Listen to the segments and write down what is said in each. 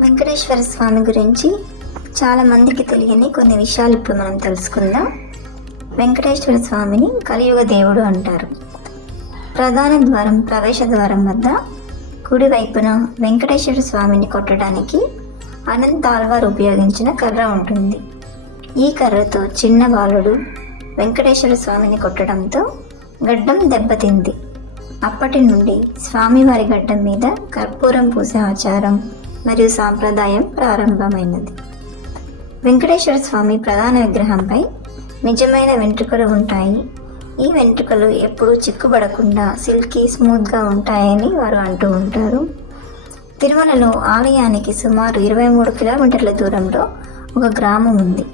వెంకటేశ్వర స్వామి గురించి చాలామందికి తెలియని కొన్ని విషయాలు ఇప్పుడు మనం తెలుసుకుందాం. వెంకటేశ్వర స్వామిని కలియుగ దేవుడు అంటారు. ప్రధాన ద్వారం ప్రవేశ ద్వారం వద్ద కుడివైపున వెంకటేశ్వర స్వామిని కొట్టడానికి అనంత ఆల్వార్ ఉపయోగించిన కర్ర ఉంటుంది. ఈ కర్రతో చిన్న బాలుడు వెంకటేశ్వర స్వామిని కొట్టడంతో గడ్డం దెబ్బతింది. అప్పటి నుండి స్వామివారి గడ్డం మీద కర్పూరం పూసే ఆచారం మరియు సాంప్రదాయం ప్రారంభమైనది. వెంకటేశ్వర స్వామి ప్రధాన విగ్రహంపై నిజమైన వెంట్రుకలు ఉంటాయి. ఈ వెంట్రుకలు ఎప్పుడూ చిక్కుబడకుండా సిల్కీ స్మూత్గా ఉంటాయని వారు అంటూ ఉంటారు. తిరుమలలో ఆలయానికి సుమారు ఇరవై మూడు కిలోమీటర్ల దూరంలో ఒక గ్రామం ఉంది.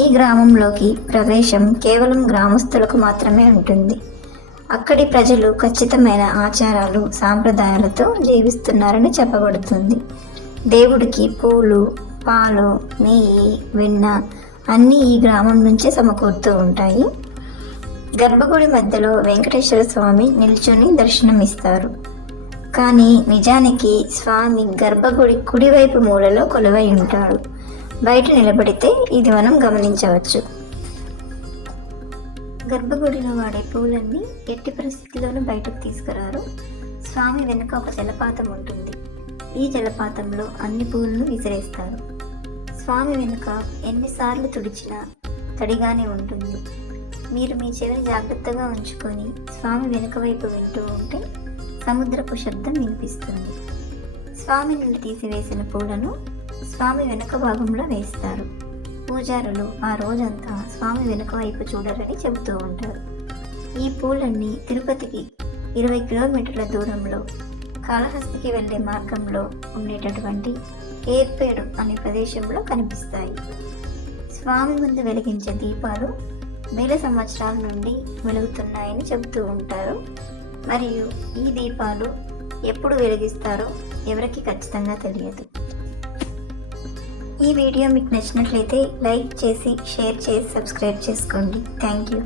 ఈ గ్రామంలోకి ప్రవేశం కేవలం గ్రామస్తులకు మాత్రమే ఉంటుంది. అక్కడి ప్రజలు ఖచ్చితమైన ఆచారాలు సాంప్రదాయాలతో జీవిస్తున్నారని చెప్పబడుతుంది. దేవుడికి పూలు పాలు నెయ్యి వెన్న అన్నీ ఈ గ్రామం నుంచే సమకూరుతూ ఉంటాయి. గర్భగుడి మధ్యలో వెంకటేశ్వర స్వామి నిల్చుని దర్శనమిస్తారు. కానీ నిజానికి స్వామి గర్భగుడి కుడివైపు మూలలో కొలువై ఉంటాడు. బయట నిలబడితే ఇది మనం గమనించవచ్చు. గర్భగుడిలో వాడే పూలన్నీ ఎట్టి పరిస్థితిలోనూ బయటకు తీసుకురారు. స్వామి వెనుక ఒక జలపాతం ఉంటుంది. ఈ జలపాతంలో అన్ని పూలను విసిరేస్తారు. స్వామి వెనుక ఎన్నిసార్లు తుడిచినా తడిగానే ఉంటుంది. మీరు మీ చెవిని జాగ్రత్తగా ఉంచుకొని స్వామి వెనుక వైపు వింటూ ఉంటే సముద్రపు శబ్దం వినిపిస్తుంది. స్వామి నుండి తీసివేసిన పూలను స్వామి వెనుక భాగంలో వేస్తారు. పూజారులు ఆ రోజంతా స్వామి వెనుక వైపు చూడరని చెబుతూ ఉంటారు. ఈ పూలన్నీ తిరుపతికి ఇరవై కిలోమీటర్ల దూరంలో కాళహస్తికి వెళ్ళే మార్గంలో ఉండేటటువంటి ఏర్పేడు అనే ప్రదేశంలో కనిపిస్తాయి. స్వామి ముందు వెలిగించే దీపాలు వేల సంవత్సరాల నుండి వెలుగుతున్నాయని చెబుతూ ఉంటారు. మరియు ఈ దీపాలు ఎప్పుడు వెలిగిస్తారో ఎవరికి ఖచ్చితంగా తెలియదు. ఈ వీడియో మీకు నచ్చినట్లయితే లైక్ చేసి షేర్ చేసి సబ్స్క్రైబ్ చేసుకోండి. Thank you.